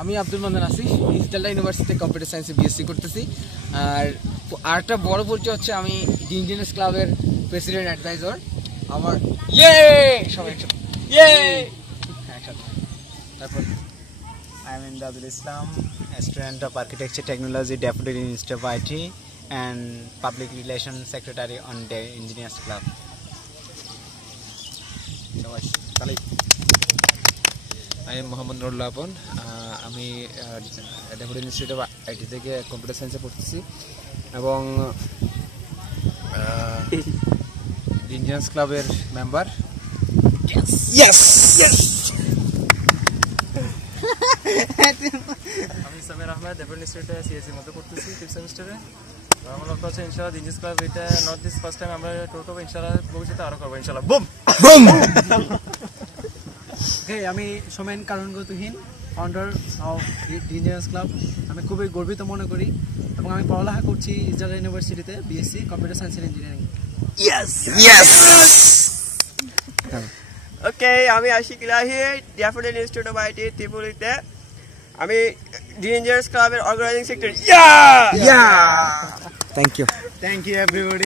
আমি আব্দুল মান্নান আছি, ইস্টারলা university computer সায়েন্সে বিএসসি করতেছি। আর আরেকটা বড় পরিচয় হচ্ছে আমি ইঞ্জিনিয়ার্স ক্লাবের প্রেসিডেন্ট অ্যাডভাইজার। আমার সবাই একসাথে একসাথে। তারপর I am Imdadul Islam, a student of Architecture Technology, Deputy Minister of IT and Public Relations Secretary on the Engineers Club. I am Mohammad Nurullah Apon. আমি ডেপুটি ইনস্টিটিউট অফ আইটি থেকে computer সায়েন্সে পড়তেছি এবং engineers ক্লাবের member. আমি Samir Ahmed, deputy ইনস্টিটিউটে সিএসসির মধ্যে পড়তেছি 5th সেমিস্টারে। আমার লক্ষ্য হচ্ছে ইনশাআল্লাহ ইঞ্জিনিয়ার্স ক্লাব এটা নর্থ ইস্ট ফার্স্ট টাইম আমরা টোটো করবো, ইনশাআল্লাহ ভবিষ্যতে আরও করবো ইনশাআল্লাহ। Boom boom. আমি সোমেন কারণগতহীন, ফাউন্ডার অফ ইঞ্জিনিয়ার্স ক্লাব। আমি খুবই গর্বিত মনে করি এবং আমি পড়ালেখা করছি ইস্টারলা ইউনিভার্সিটিতে BSc computer science and engineering. Okay, আমি আশিক ইলাহি, ডেপুটি ইনস্টিটিউট অফ আইটি ত্রিপুরাতে। আমি ইঞ্জিনিয়ার্স ক্লাবের organising secretary. Thank you everybody.